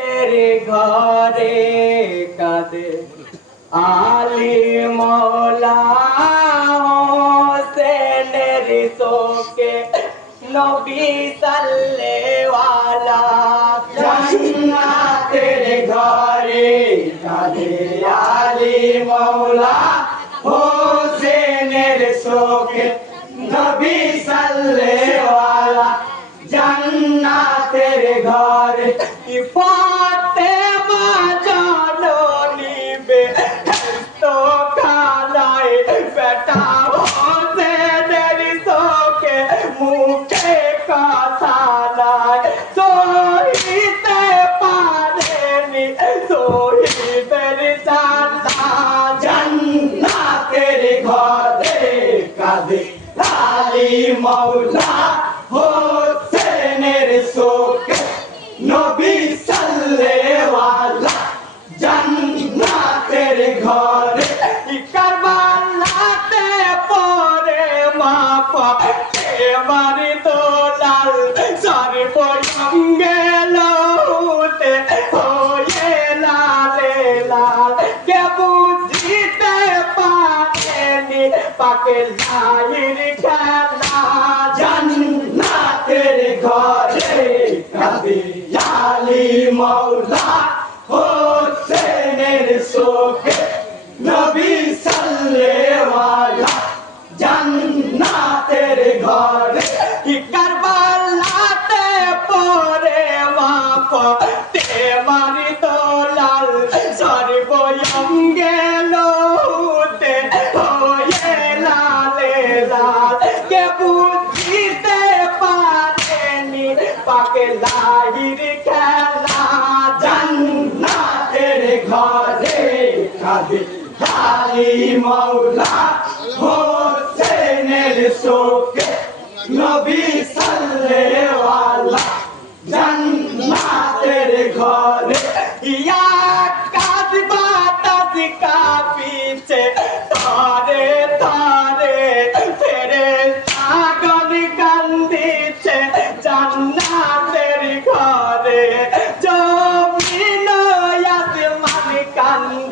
তেরে ঘরে কাঁদে আলি মৌলা হোসেনের শোকে নবী সাল্লেওয়ালা জান্নাতের ঘরে কাঁদে আলি মৌলা হোসেনের শোকে নবী সাল্লেওয়ালা জান্নাতের ঘরে ইফাতে লালি মাওলা হোসেনের শোকে নবী সাল্লেওয়ালা জান্নাতের ঘরে পরে মা পাতে মারি পাকে লাইর খেলা, জান্নাতের ঘরে কাঁদে লালি মৌলা হোসেনের শোকে নবী সাল্লেওয়ালা জান্নাতের ঘরে কি কারবালাতে পরে মাপ তে মারি লাহির খেলা ঘরে কাঁদে লালি মৌলা হোসেনের নবী সাল্লেওয়ালা জান্নাতের ইয়া কাজ বাতাস কাপিছে, তারে তারে ফেরে আগন কান্দিছে জান্নাতের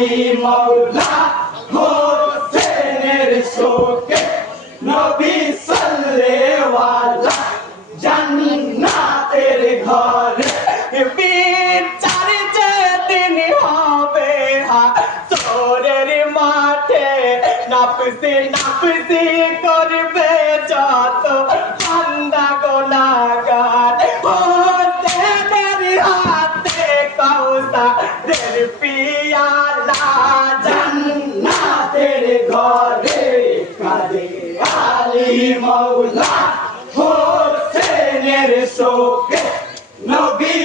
আলী মৌলা হোসেনের শোকে নবী সাল্লেওয়ালা জান্নাতের ঘরে বিচার যেদিন হবে হা চোরের মাঠে। নাপসি নাপসি করবে যত বান্দা গোনাগার। হোসেনের হাতে কৌসা রের ওই মাওলা হোসেনের শোকে নবী